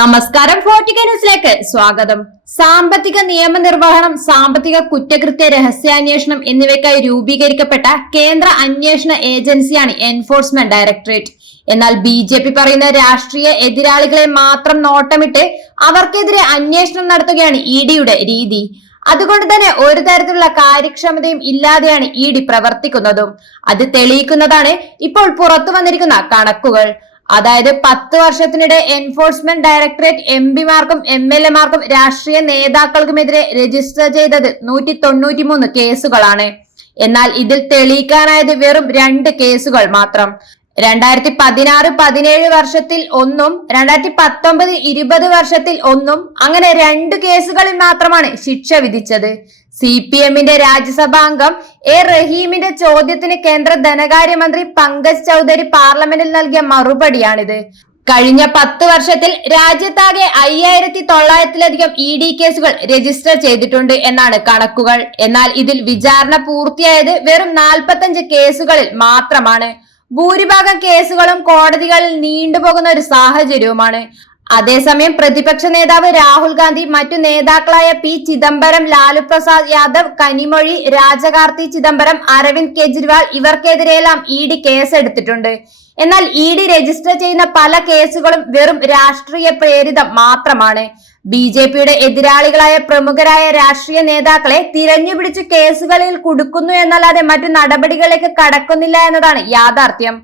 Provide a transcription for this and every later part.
നമസ്കാരം ഫോർട്ടിക്ക ന്യൂസിലേക്ക് സ്വാഗതം. സാമ്പത്തിക നിയമനിർവഹണം സാമ്പത്തിക കുറ്റകൃത്യ രഹസ്യാന്വേഷണം എന്നിവയ്ക്കായി രൂപീകരിക്കപ്പെട്ട കേന്ദ്ര അന്വേഷണ ഏജൻസിയാണ് എൻഫോഴ്സ്മെന്റ് ഡയറക്ടറേറ്റ്. എന്നാൽ ബി ജെ പി പറയുന്ന രാഷ്ട്രീയ എതിരാളികളെ മാത്രം നോട്ടമിട്ട് അവർക്കെതിരെ അന്വേഷണം നടത്തുകയാണ് ഇ ഡിയുടെ രീതി. അതുകൊണ്ട് തന്നെ ഒരു തരത്തിലുള്ള കാര്യക്ഷമതയും ഇല്ലാതെയാണ് ഇ ഡി പ്രവർത്തിക്കുന്നതും. അത് തെളിയിക്കുന്നതാണ് ഇപ്പോൾ പുറത്തു വന്നിരിക്കുന്ന കണക്കുകൾ. അതായത് പത്ത് വർഷത്തിനിടെ എൻഫോഴ്സ്മെന്റ് ഡയറക്ടറേറ്റ് എം പിമാർക്കും എം എൽ എമാർക്കും രാഷ്ട്രീയ നേതാക്കൾക്കുമെതിരെ രജിസ്റ്റർ ചെയ്തത് നൂറ്റി തൊണ്ണൂറ്റിമൂന്ന് കേസുകളാണ്. എന്നാൽ ഇതിൽ തെളിയിക്കാനായത് വെറും രണ്ട് കേസുകൾ മാത്രം. രണ്ടായിരത്തി പതിനാറ് പതിനേഴ് വർഷത്തിൽ ഒന്നും രണ്ടായിരത്തി പത്തൊമ്പത് ഇരുപത് വർഷത്തിൽ ഒന്നും അങ്ങനെ രണ്ട് കേസുകളിൽ മാത്രമാണ് ശിക്ഷ വിധിച്ചത്. സി പി എമ്മിന്റെ രാജ്യസഭാംഗം എ റഹീമിന്റെ ചോദ്യത്തിന് കേന്ദ്ര ധനകാര്യമന്ത്രി പങ്കജ് ചൗധരി പാർലമെന്റിൽ നൽകിയ മറുപടിയാണിത്. കഴിഞ്ഞ പത്ത് വർഷത്തിൽ രാജ്യത്താകെ അയ്യായിരത്തി തൊള്ളായിരത്തിലധികം ഇ ഡി കേസുകൾ രജിസ്റ്റർ ചെയ്തിട്ടുണ്ട് എന്നാണ് കണക്കുകൾ. എന്നാൽ ഇതിൽ വിചാരണ പൂർത്തിയായത് വെറും നാൽപ്പത്തഞ്ച് കേസുകളിൽ മാത്രമാണ്. ഭൂരിഭാഗം കേസുകളും കോടതികളിൽ നീണ്ടുപോകുന്ന ഒരു സാഹചര്യവുമാണ്. അതേസമയം പ്രതിപക്ഷ നേതാവ് രാഹുൽ ഗാന്ധി മറ്റു നേതാക്കളായ പി ചിദംബരം ലാലു പ്രസാദ് യാദവ് കനിമൊഴി രാജകാർത്തി ചിദംബരം അരവിന്ദ് കെജ്രിവാൾ ഇവർക്കെതിരെയെല്ലാം ഇ ഡി കേസെടുത്തിട്ടുണ്ട്. എന്നാൽ ഇ ഡി രജിസ്റ്റർ ചെയ്യുന്ന പല കേസുകളും വെറും രാഷ്ട്രീയ പ്രേരിതം മാത്രമാണ്. ബി ജെ പിയുടെ എതിരാളികളായ പ്രമുഖരായ രാഷ്ട്രീയ നേതാക്കളെ തിരഞ്ഞുപിടിച്ച് കേസുകളിൽ കുടുക്കുന്നു എന്നല്ലാതെ മറ്റു നടപടികളിലേക്ക് കടക്കുന്നില്ല എന്നതാണ് യാഥാർത്ഥ്യം.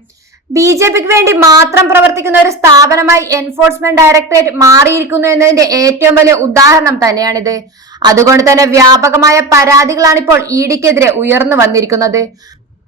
ബി ജെ പിക്ക് വേണ്ടി മാത്രം പ്രവർത്തിക്കുന്ന ഒരു സ്ഥാപനമായി എൻഫോഴ്സ്മെന്റ് ഡയറക്ടറേറ്റ് മാറിയിരിക്കുന്നു എന്നതിന്റെ ഏറ്റവും വലിയ ഉദാഹരണം തന്നെയാണിത്. അതുകൊണ്ട് തന്നെ വ്യാപകമായ പരാതികളാണ് ഇപ്പോൾ ഇ ഡിക്കെതിരെ ഉയർന്നു വന്നിരിക്കുന്നത്.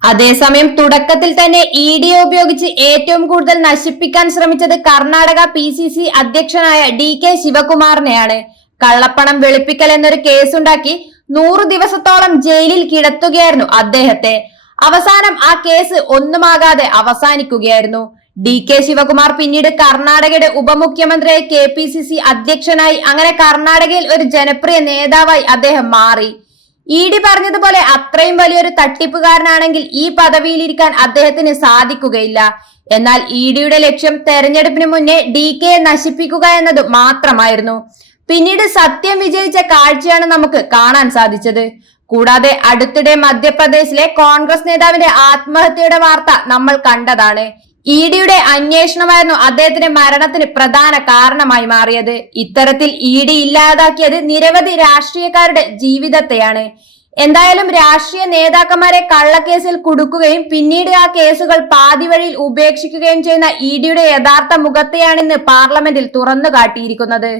അതേസമയം തുടക്കത്തിൽ തന്നെ ഇ ഡി ഉപയോഗിച്ച് ഏറ്റവും കൂടുതൽ നശിപ്പിക്കാൻ ശ്രമിച്ചത് കർണാടക പി സി സി അധ്യക്ഷനായ ഡി കെ ശിവകുമാറിനെയാണ്. കള്ളപ്പണം വെളുപ്പിക്കൽ എന്നൊരു കേസുണ്ടാക്കി നൂറു ദിവസത്തോളം ജയിലിൽ കിടത്തുകയായിരുന്നു അദ്ദേഹത്തെ. അവസാനം ആ കേസ് ഒന്നുമാകാതെ അവസാനിക്കുകയായിരുന്നു. ഡി കെ ശിവകുമാർ പിന്നീട് കർണാടകയുടെ ഉപമുഖ്യമന്ത്രിയായി കെ പി സി സി അധ്യക്ഷനായി അങ്ങനെ കർണാടകയിൽ ഒരു ജനപ്രിയ നേതാവായി അദ്ദേഹം മാറി. ഇ ഡി പറഞ്ഞതുപോലെ അത്രയും വലിയൊരു തട്ടിപ്പുകാരനാണെങ്കിൽ ഈ പദവിയിലിരിക്കാൻ അദ്ദേഹത്തിന് സാധിക്കുകയില്ല. എന്നാൽ ഇ ഡിയുടെ ലക്ഷ്യം തെരഞ്ഞെടുപ്പിന് മുന്നേ ഡി കെ നശിപ്പിക്കുക എന്നത് മാത്രമായിരുന്നു. പിന്നീട് സത്യം വിജയിച്ച കാഴ്ചയാണ് നമുക്ക് കാണാൻ സാധിച്ചത്. കൂടാതെ അടുത്തിടെ മധ്യപ്രദേശിലെ കോൺഗ്രസ് നേതാവിന്റെ ആത്മഹത്യയുടെ വാർത്ത നമ്മൾ കണ്ടതാണ്. ഇ ഡിയുടെ അന്വേഷണമായിരുന്നു അദ്ദേഹത്തിന്റെ മരണത്തിന് പ്രധാന കാരണമായി മാറിയത്. ഇത്തരത്തിൽ ഇ ഡി ഇല്ലാതാക്കിയത് നിരവധി രാഷ്ട്രീയക്കാരുടെ ജീവിതത്തെയാണ്. എന്തായാലും രാഷ്ട്രീയ നേതാക്കന്മാരെ കള്ളക്കേസിൽ കുടുക്കുകയും പിന്നീട് ആ കേസുകൾ പാതി വഴിയിൽ ഉപേക്ഷിക്കുകയും ചെയ്യുന്ന ഇ ഡിയുടെ യഥാർത്ഥ മുഖത്തെയാണിന്ന് പാർലമെന്റിൽ തുറന്നു കാട്ടിയിരിക്കുന്നത്